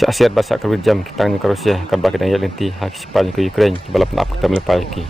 Asiat basak kerja jam kita ni ke Rusia, kan bagi yang lenti hak Spanyol ke Ukraine, balap nak kita melepai ki.